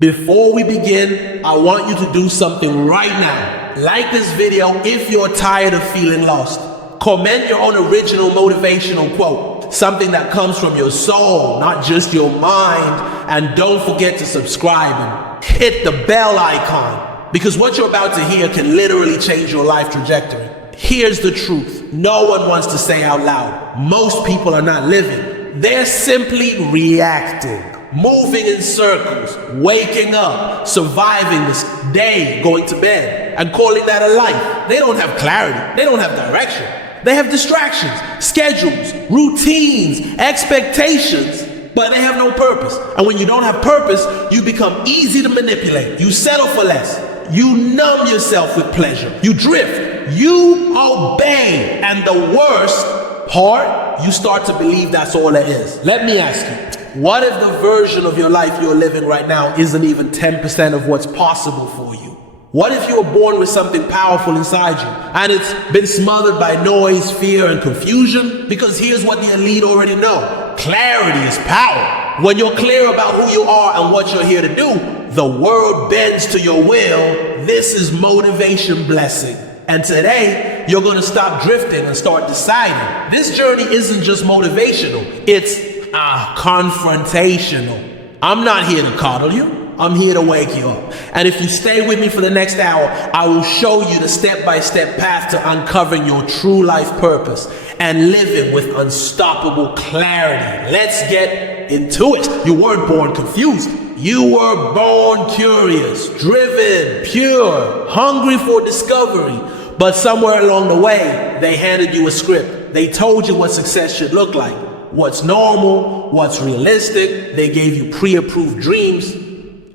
Before we begin, I want you to do something right now. Like this video if you're tired of feeling lost. Comment your own original motivational quote, something that comes from your soul, not just your mind. And don't forget to subscribe and hit the bell icon, because what you're about to hear can literally change your life trajectory. Here's the truth. No one wants to say out loud. Most people are not living. They're simply reacting. Moving in circles, waking up, surviving this day, going to bed, and calling that a life. They don't have clarity. They don't have direction. They have distractions, schedules, routines, expectations, but they have no purpose. And when you don't have purpose, you become easy to manipulate. You settle for less. You numb yourself with pleasure. You drift. You obey. And the worst part, you start to believe that's all there is. Let me ask you. What if the version of your life you're living right now isn't even 10% of what's possible for you? What if you were born with something powerful inside you and it's been smothered by noise, fear, and confusion? Because here's what the elite already know. Clarity is power. When you're clear about who you are and what you're here to do, the world bends to your will. This is motivation blessing. And today, you're going to stop drifting and start deciding. This journey isn't just motivational. It's confrontational. I'm not here to coddle you. I'm here to wake you up. And if you stay with me for the next hour, I will show you the step-by-step path to uncovering your true life purpose and living with unstoppable clarity. Let's get into it. You weren't born confused. You were born curious, driven, pure, hungry for discovery. But somewhere along the way, they handed you a script. They told you what success should look like. What's normal, what's realistic. They gave you pre-approved dreams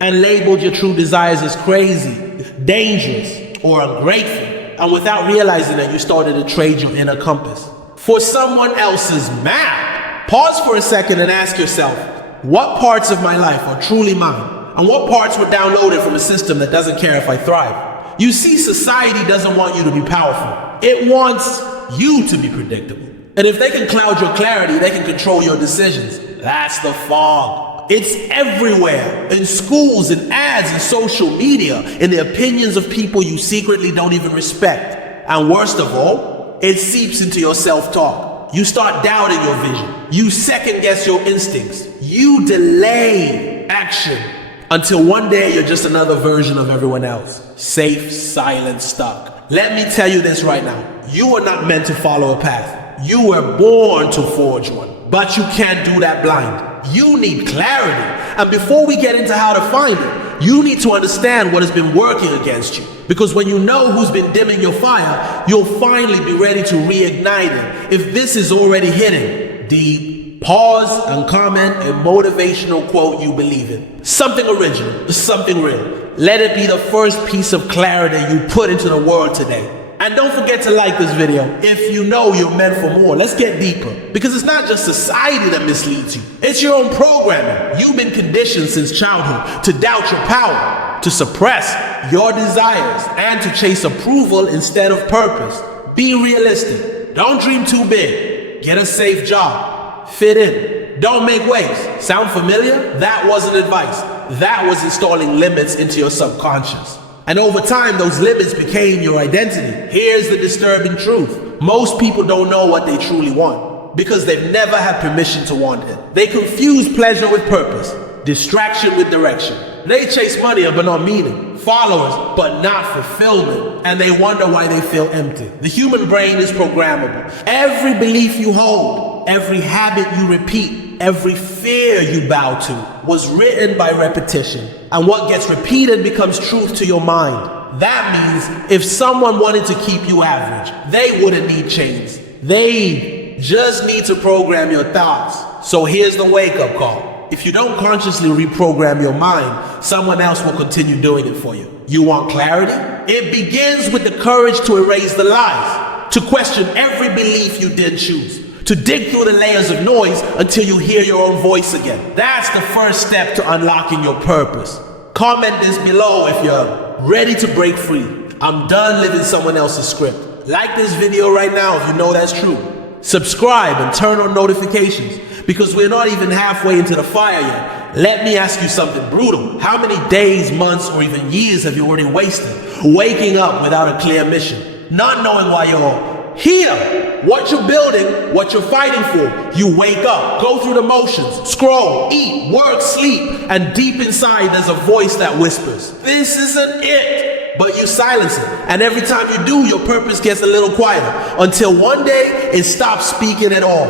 and labeled your true desires as crazy, dangerous, or ungrateful. And without realizing that, you started to trade your inner compass for someone else's map. Pause for a second and ask yourself, what parts of my life are truly mine? And what parts were downloaded from a system that doesn't care if I thrive? You see, society doesn't want you to be powerful. It wants you to be predictable. And if they can cloud your clarity, they can control your decisions. That's the fog. It's everywhere. In schools, in ads, in social media, in the opinions of people you secretly don't even respect. And worst of all, it seeps into your self-talk. You start doubting your vision. You second-guess your instincts. You delay action until one day you're just another version of everyone else. Safe, silent, stuck. Let me tell you this right now. You are not meant to follow a path. You were born to forge one, but you can't do that blind. You need clarity. And before we get into how to find it, you need to understand what has been working against you. Because when you know who's been dimming your fire, you'll finally be ready to reignite it. If this is already hidden deep, pause and comment a motivational quote you believe in. Something original, something real. Let it be the first piece of clarity you put into the world today. And don't forget to like this video if you know you're meant for more. Let's get deeper. Because it's not just society that misleads you. It's your own programming. You've been conditioned since childhood to doubt your power, to suppress your desires, and to chase approval instead of purpose. Be realistic. Don't dream too big. Get a safe job. Fit in. Don't make waves. Sound familiar? That wasn't advice. That was installing limits into your subconscious. And over time, those limits became your identity. Here's the disturbing truth. Most people don't know what they truly want because they've never had permission to want it. They confuse pleasure with purpose, distraction with direction. They chase money but not meaning, followers but not fulfillment, and they wonder why they feel empty. The human brain is programmable. Every belief you hold, every habit you repeat, every fear you bow to was written by repetition. And what gets repeated becomes truth to your mind. That means if someone wanted to keep you average, they wouldn't need chains. They just need to program your thoughts. So here's the wake-up call. If you don't consciously reprogram your mind, someone else will continue doing it for you. You want clarity? It begins with the courage to erase the lies, to question every belief you didn't choose, to dig through the layers of noise until you hear your own voice again. That's the first step to unlocking your purpose. Comment this below if you're ready to break free. I'm done living someone else's script. Like this video right now if you know that's true. Subscribe and turn on notifications because we're not even halfway into the fire yet. Let me ask you something brutal. How many days, months, or even years have you already wasted waking up without a clear mission? Not knowing why you're here, what you're building, what you're fighting for. You wake up, go through the motions, scroll, eat, work, sleep, and deep inside there's a voice that whispers, "This isn't it." But you silence it. And every time you do, your purpose gets a little quieter until one day it stops speaking at all.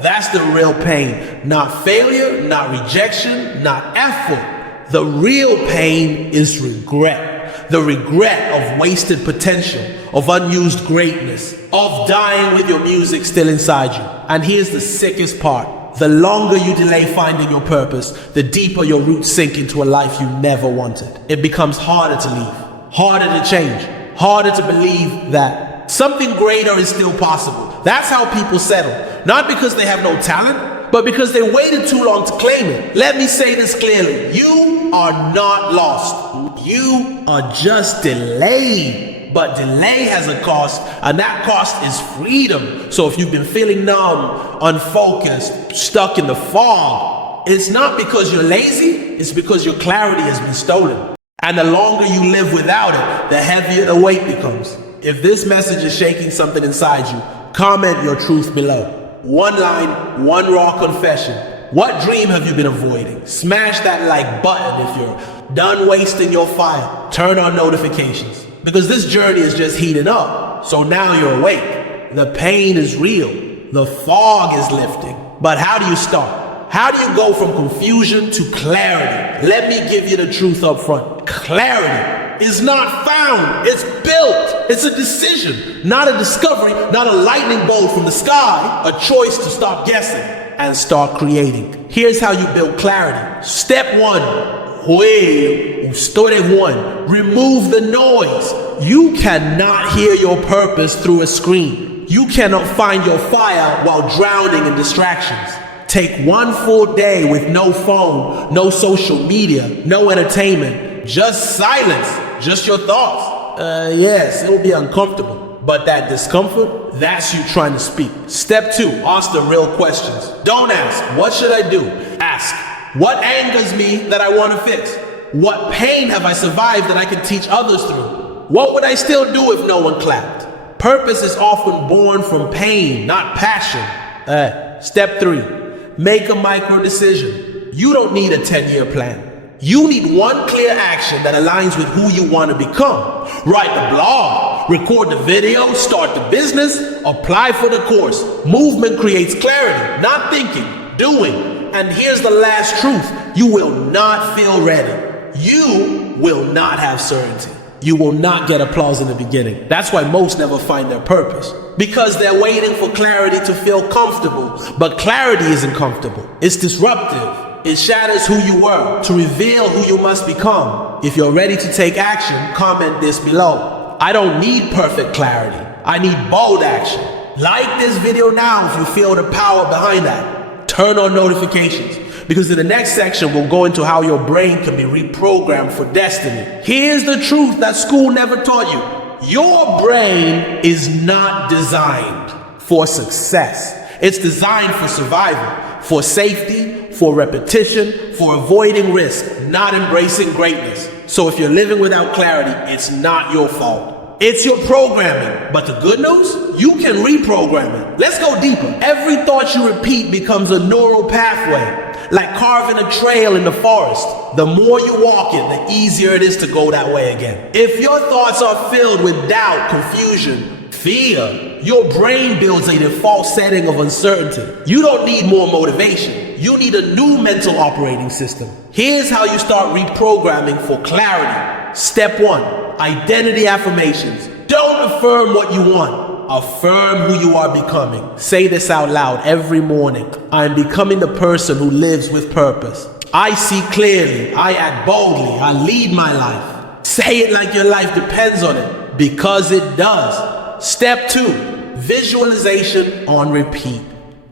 That's the real pain. Not failure, not rejection, not effort. The real pain is regret. The regret of wasted potential, of unused greatness, of dying with your music still inside you. And here's the sickest part. The longer you delay finding your purpose, the deeper your roots sink into a life you never wanted. It becomes harder to leave, harder to change, harder to believe that something greater is still possible. That's how people settle. Not because they have no talent, but because they waited too long to claim it. Let me say this clearly. You are not lost. You are just delayed. But delay has a cost, and that cost is freedom. So if you've been feeling numb, unfocused, stuck in the fog, it's not because you're lazy, it's because your clarity has been stolen. And the longer you live without it, the heavier the weight becomes. If this message is shaking something inside you, comment your truth below. One line, one raw confession. What dream have you been avoiding? Smash that like button if you're done wasting your fire. Turn on notifications. Because this journey is just heating up. So now you're awake. The pain is real. The fog is lifting. But how do you start? How do you go from confusion to clarity? Let me give you the truth up front. Clarity is not found, it's built. It's a decision, not a discovery, not a lightning bolt from the sky, a choice to stop guessing and start creating. Here's how you build clarity. Step one, remove the noise. You cannot hear your purpose through a screen. You cannot find your fire while drowning in distractions. Take one full day with no phone, no social media, no entertainment, just silence, just your thoughts. Yes, it will be uncomfortable, but that discomfort, that's you trying to speak. Step two, ask the real questions. Don't ask, what should I do? Ask, what angers me that I want to fix? What pain have I survived that I can teach others through? What would I still do if no one clapped? Purpose is often born from pain, not passion. Step three, make a micro decision. You don't need a 10-year plan. You need one clear action that aligns with who you want to become. Write the blog, record the video, start the business, apply for the course. Movement creates clarity, not thinking, doing. And here's the last truth. You will not feel ready. You will not have certainty. You will not get applause in the beginning. That's why most never find their purpose. Because they're waiting for clarity to feel comfortable. But clarity isn't comfortable. It's disruptive. It shatters who you were to reveal who you must become. If you're ready to take action, comment this below. I don't need perfect clarity. I need bold action. Like this video now if you feel the power behind that. Turn on notifications. Because in the next section, we'll go into how your brain can be reprogrammed for destiny. Here's the truth that school never taught you. Your brain is not designed for success. It's designed for survival, for safety, for repetition, for avoiding risk, not embracing greatness. So if you're living without clarity, it's not your fault. It's your programming. But the good news, you can reprogram it. Let's go deeper. Every thought you repeat becomes a neural pathway. Like carving a trail in the forest. The more you walk it, the easier it is to go that way again. If your thoughts are filled with doubt, confusion, fear, your brain builds a default setting of uncertainty. You don't need more motivation. You need a new mental operating system. Here's how you start reprogramming for clarity. Step one, identity affirmations. Don't affirm what you want. Affirm who you are becoming. Say this out loud every morning. I am becoming the person who lives with purpose. I see clearly. I act boldly. I lead my life. Say it like your life depends on it, because it does. Step two, visualization on repeat.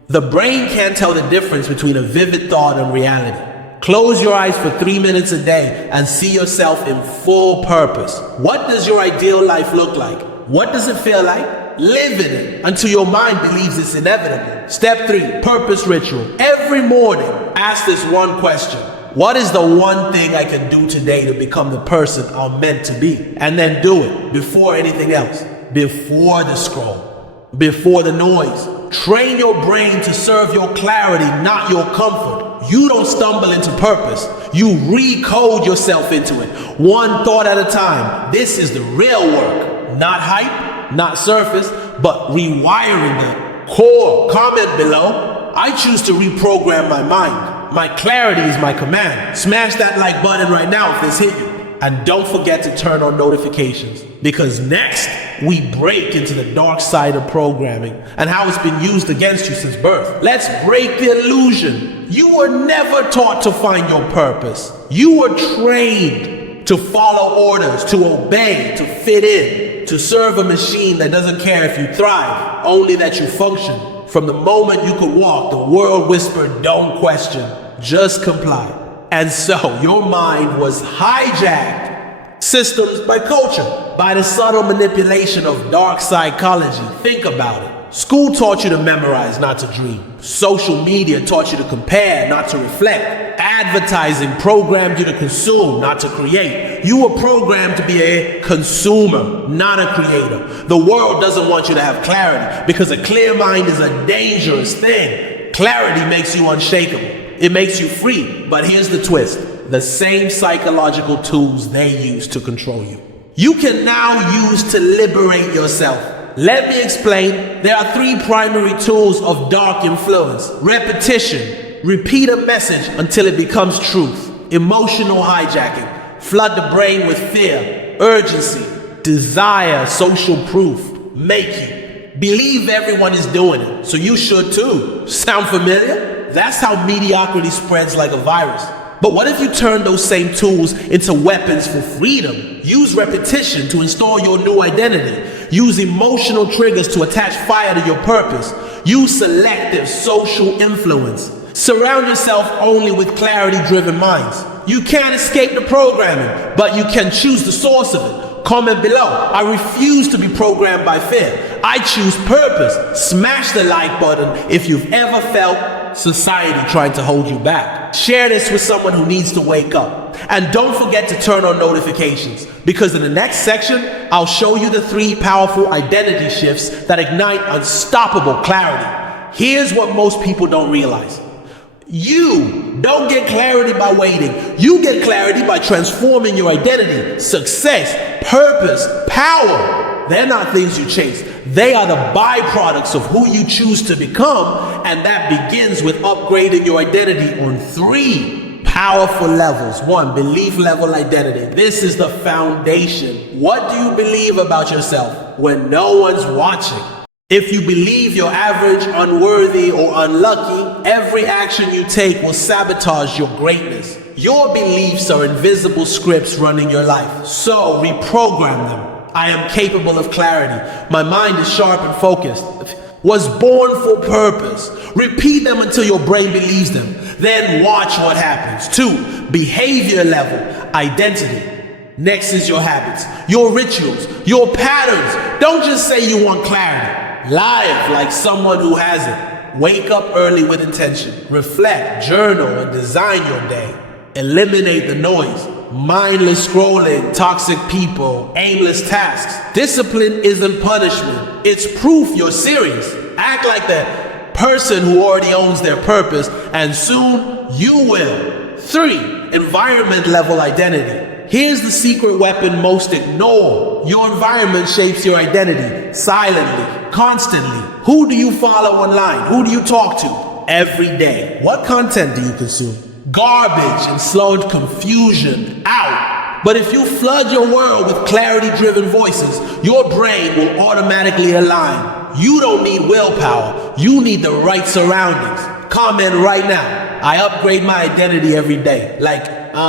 The brain can't tell the difference between a vivid thought and reality. Close your eyes for 3 minutes a day and see yourself in full purpose. What does your ideal life look like? What does it feel like? Live in it until your mind believes it's inevitable. Step three, purpose ritual. Every morning, ask this one question. What is the one thing I can do today to become the person I'm meant to be? And then do it before anything else, before the scroll, before the noise. Train your brain to serve your clarity, not your comfort. You don't stumble into purpose. You recode yourself into it, one thought at a time. This is the real work, not hype, not surface, but rewiring the core. Comment below. I choose to reprogram my mind. My clarity is my command. Smash that like button right now if this hit you. And don't forget to turn on notifications, because next we break into the dark side of programming and how it's been used against you since birth. Let's break the illusion. You were never taught to find your purpose. You were trained to follow orders, to obey, to fit in, to serve a machine that doesn't care if you thrive, only that you function. From the moment you could walk, the world whispered, don't question, just comply. And so your mind was hijacked, systems by culture, by the subtle manipulation of dark psychology. Think about it. School taught you to memorize, not to dream. Social media taught you to compare, not to reflect. Advertising programmed you to consume, not to create. You were programmed to be a consumer, not a creator. The world doesn't want you to have clarity, because a clear mind is a dangerous thing. Clarity makes you unshakable. It makes you free. But here's the twist. The same psychological tools they use to control you, you can now use to liberate yourself. Let me explain. There are 3 primary tools of dark influence. Repetition. Repeat a message until it becomes truth. Emotional hijacking. Flood the brain with fear, urgency, desire, social proof. Make you believe everyone is doing it, so you should too. Sound familiar? That's how mediocrity spreads like a virus. But what if you turn those same tools into weapons for freedom? Use repetition to install your new identity. Use emotional triggers to attach fire to your purpose. Use selective social influence. Surround yourself only with clarity-driven minds. You can't escape the programming, but you can choose the source of it. Comment below. I refuse to be programmed by fear. I choose purpose. Smash the like button if you've ever felt society trying to hold you back. Share this with someone who needs to wake up. And don't forget to turn on notifications, because in the next section, I'll show you the 3 powerful identity shifts that ignite unstoppable clarity. Here's what most people don't realize. You don't get clarity by waiting. You get clarity by transforming your identity. Success, purpose, power. They're not things you chase. They are the byproducts of who you choose to become, and that begins with upgrading your identity on 3 powerful levels. 1, belief level identity. This is the foundation. What do you believe about yourself when no one's watching? If you believe you're average, unworthy, or unlucky, every action you take will sabotage your greatness. Your beliefs are invisible scripts running your life, so reprogram them. I am capable of clarity. My mind is sharp and focused. Was born for purpose. Repeat them until your brain believes them. Then watch what happens. 2, behavior level identity. Next is your habits, your rituals, your patterns. Don't just say you want clarity. Live like someone who has it. Wake up early with intention. Reflect, journal, and design your day. Eliminate the noise. Mindless scrolling, toxic people, aimless tasks. Discipline isn't punishment. It's proof you're serious. Act like that person who already owns their purpose, and soon you will. 3, environment level identity. Here's the secret weapon most ignore. Your environment shapes your identity, silently, constantly. Who do you follow online? Who do you talk to? Every day. What content do you consume? Garbage and slowed confusion out. But if you flood your world with clarity-driven voices, your brain will automatically align. You don't need willpower. You need the right surroundings. Comment right now. I upgrade my identity every day. Like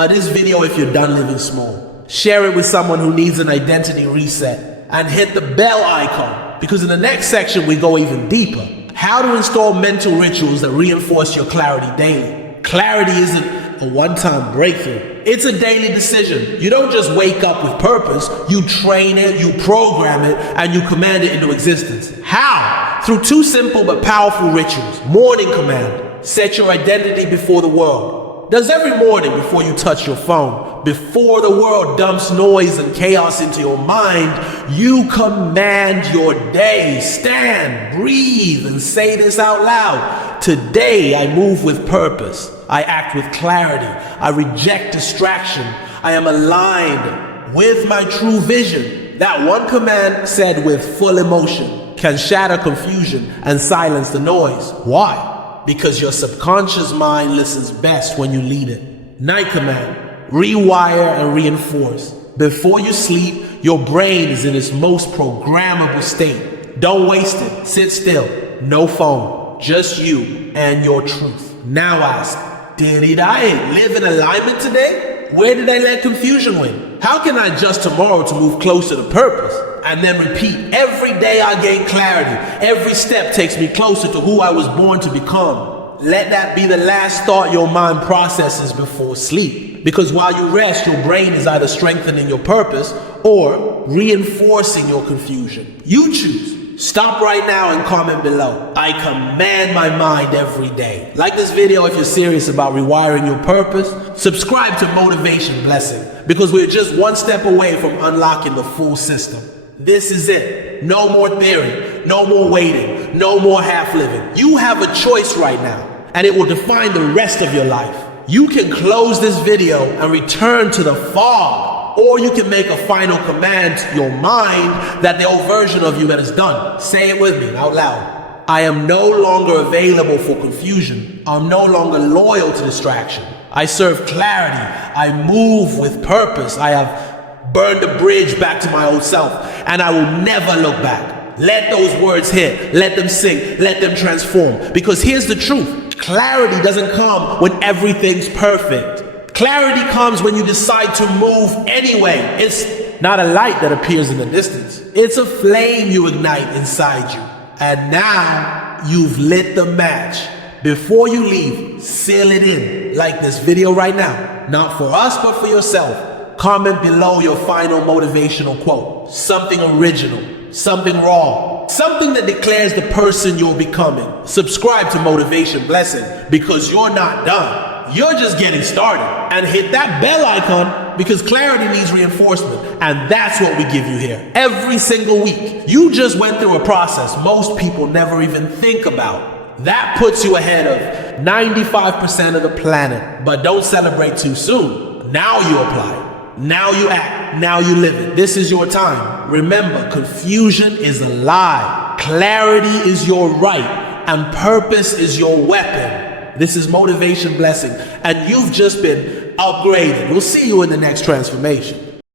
this video if you're done living small. Share it with someone who needs an identity reset. And hit the bell icon, because in the next section we go even deeper. How to install mental rituals that reinforce your clarity daily. Clarity isn't a one-time breakthrough. It's a daily decision. You don't just wake up with purpose. You train it, you program it, and you command it into existence. How? Through 2 simple but powerful rituals. Morning command. Set your identity before the world. Does every morning before you touch your phone, before the world dumps noise and chaos into your mind, you command your day. Stand, breathe, and say this out loud. Today I move with purpose. I act with clarity. I reject distraction. I am aligned with my true vision. That one command said with full emotion can shatter confusion and silence the noise. Why? Because your subconscious mind listens best when you lead it. Night command, rewire and reinforce. Before you sleep, your brain is in its most programmable state. Don't waste it. Sit still. No phone. Just you and your truth. Now ask, did I live in alignment today? Where did I let confusion win? How can I adjust tomorrow to move closer to purpose? And then repeat, every day I gain clarity. Every step takes me closer to who I was born to become. Let that be the last thought your mind processes before sleep. Because while you rest, your brain is either strengthening your purpose or reinforcing your confusion. You choose. Stop right now and comment below. I command my mind every day. Like this video if you're serious about rewiring your purpose. Subscribe to Motivation Blessing because we're just one step away from unlocking the full system. This is it. No more theory, no more waiting, no more half living. You have a choice right now, and it will define the rest of your life. You can close this video and return to the fog, or you can make a final command to your mind that the old version of you that is done. Say it with me out loud. I am no longer available for confusion. I'm no longer loyal to distraction. I serve clarity. I move with purpose. I have burned the bridge back to my old self, and I will never look back. Let those words hit. Let them sink. Let them transform. Because here's the truth. Clarity doesn't come when everything's perfect. Clarity comes when you decide to move anyway. It's not a light that appears in the distance. It's a flame you ignite inside you. And now you've lit the match. Before you leave, seal it in like this video right now. Not for us, but for yourself. Comment below your final motivational quote. Something original, something raw, something that declares the person you're becoming. Subscribe to Motivation Blessing because you're not done. You're just getting started. And hit that bell icon because clarity needs reinforcement. And that's what we give you here every single week. You just went through a process most people never even think about. That puts you ahead of 95% of the planet. But don't celebrate too soon. Now you apply. Now you act. Now you live it. This is your time. Remember, confusion is a lie. Clarity is your right. And purpose is your weapon. This is Motivation Blessing. And you've just been upgraded. We'll see you in the next transformation.